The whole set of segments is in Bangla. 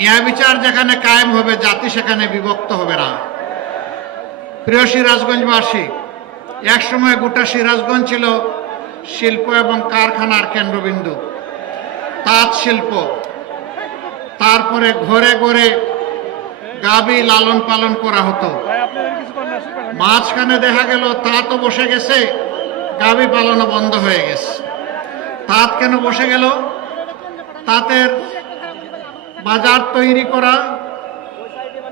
ন্যায় বিচার যেখানে কায়েম হবে, জাতি সেখানে বিভক্ত হবে না। প্রিয় সিরাজগঞ্জবাসী, এক সময় গোটা সিরাজগঞ্জ ছিল শিল্প এবং কারখানার কেন্দ্রবিন্দু, তাঁত শিল্প। তারপরে ঘরে ঘরে গাভী লালন পালন করা হতো। মাঝখানে দেখা গেল তাঁতও বসে গেছে, গাভী পালনও বন্ধ হয়ে গেছে। তাঁত কেন বসে গেল? তাঁতের বাজার তৈরি করা,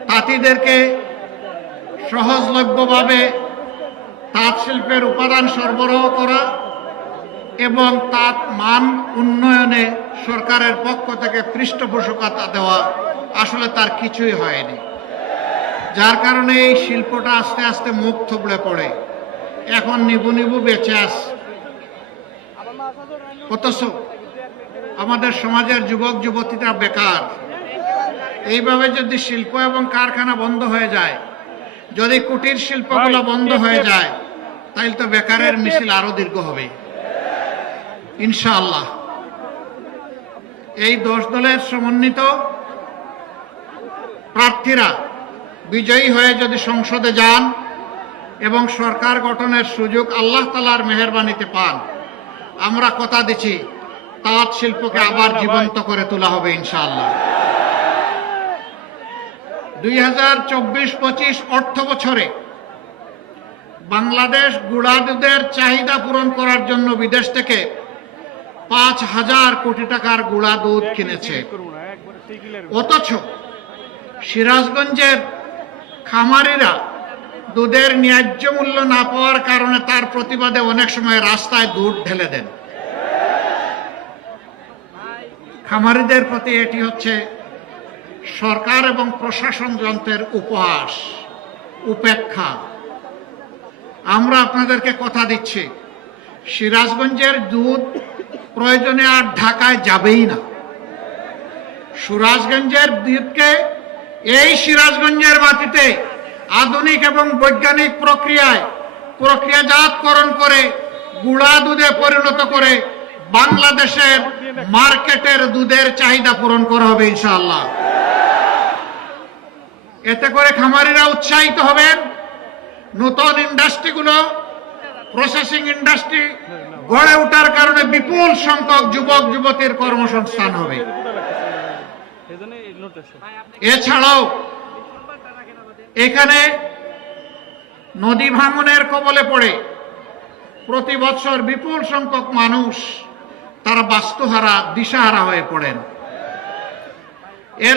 তাঁতিদেরকে সহজলভ্যভাবে তাঁত শিল্পের উপাদান সরবরাহ করা এবং তাঁত মান উন্নয়নে সরকারের পক্ষ থেকে পৃষ্ঠপোষকতা দেওয়া, আসলে তার কিছুই হয়নি। যার কারণে এই শিল্পটা আস্তে আস্তে মুখ থুবড়ে পড়ে এখন নিবু নিবু বেঁচে আছে। অথচ আমাদের সমাজের যুবক যুবতীরা বেকার। এইভাবে যদি শিল্প এবং কারখানা বন্ধ হয়ে যায়, যদি কুটির শিল্পগুলো বন্ধ হয়ে যায়, তাহলে তো বেকারের মিছিল আরো দীর্ঘ হবে ইনশাআল্লাহ। এই 10 দলের সমন্বিত প্রার্থীরা বিজয়ী হয়ে যদি সংসদে যান এবং সরকার গঠনের সুযোগ আল্লাহ তাআলার মেহেরবানিতে পান, আমরা কথা দিচ্ছি তাঁত শিল্পকে আবার জীবন্ত করে তোলা হবে ইনশাআল্লাহ। 2024-25 অর্থ বছরে বাংলাদেশ গুঁড়া দুধের চাহিদা পূরণ করার জন্য বিদেশ থেকে 5,000 কোটি টাকার গুঁড়া দুধ কিনেছে। অথচ সিরাজগঞ্জের খামারিরা দুধের ন্যায্য মূল্য না পাওয়ার কারণে তার প্রতিবাদে অনেক সময় রাস্তায় দুধ ঢেলে দেন। খামারিদের প্রতি এটি হচ্ছে সরকার এবং প্রশাসন যন্ত্রের উপহাস, উপেক্ষা। আমরা আপনাদেরকে কথা দিচ্ছি, সিরাজগঞ্জের দুধ প্রয়োজনে আর ঢাকায় যাবেই না। সিরাজগঞ্জের দুধকে এই সিরাজগঞ্জের মাটিতে আধুনিক এবং বৈজ্ঞানিক প্রক্রিয়াজাতকরণ করে গুঁড়া দুধে পরিণত করে বাংলাদেশের মার্কেটের দুধের চাহিদা পূরণ করা হবে ইনশাআল্লাহ। এতে করে খামারিরা উৎসাহিত হবেন, নতুন ইন্ডাস্ট্রিগুলো, প্রসেসিং ইন্ডাস্ট্রি গড়ে ওঠার কারণে বিপুল সংখ্যক যুবক যুবতীর কর্মসংস্থান হবে। এছাড়াও এখানে নদী ভাঙনের কবলে পড়ে প্রতি বছর বিপুল সংখ্যক মানুষ তারা বাস্তুহারা, দিশাহারা হয়ে পড়েন। এর